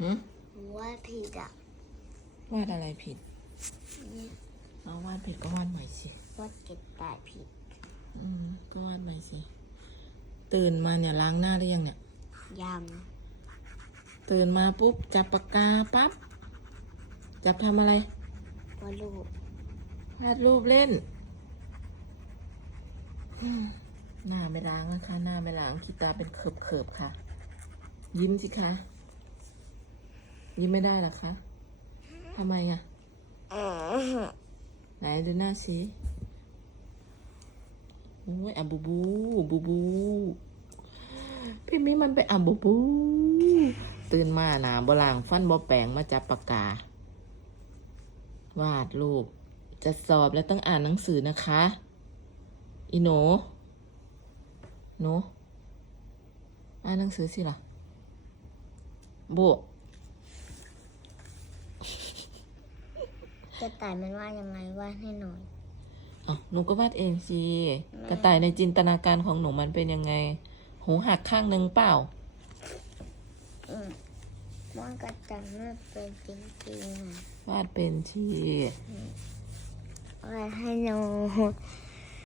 หืมว่าผิดอะวาดอะไรผิด เนี่ยเอาวาดผิดก็วาดใหม่สิ ว่าเก็บตายผิดอืม ก็วาดใหม่สิ ตื่นมาเนี่ยล้างหน้าหรือยังเนี่ย ยตื่นมาปุ๊บจับปากกาปั๊บ จับทำอะไรำว่าลูกวาดรูปเล่นอืมหน้าไม่ล้างนะคะ หน้าไม่ล้างคิดตาเป็นเขิบเขิบๆค่ะ ยิ้มสิคะ ยิ้มไม่ได้หรอคะทำไมอะไหนดูหน้าสิโอ้ยอะบูบูบูบูพี่มิมันไปอะบูบู ตื่นมาหนาบลางฟันบอแปลงมาจับปากกา วาดรูปจะสอบแล้วต้องอ่านหนังสือนะคะ อีโนหนูอ่านหนังสือสิล่ะโบ จะตายมันว่ายังไงว่าให้หน่อยอะหนูก็วาดเองสิกระต่ายในจินตนาการของหนูมันเป็นยังไง หูหักข้างหนึ่งเปล่าอืมมันก็จะไม่เป็นจริงๆอะวาดเป็นชีว่าให้หนู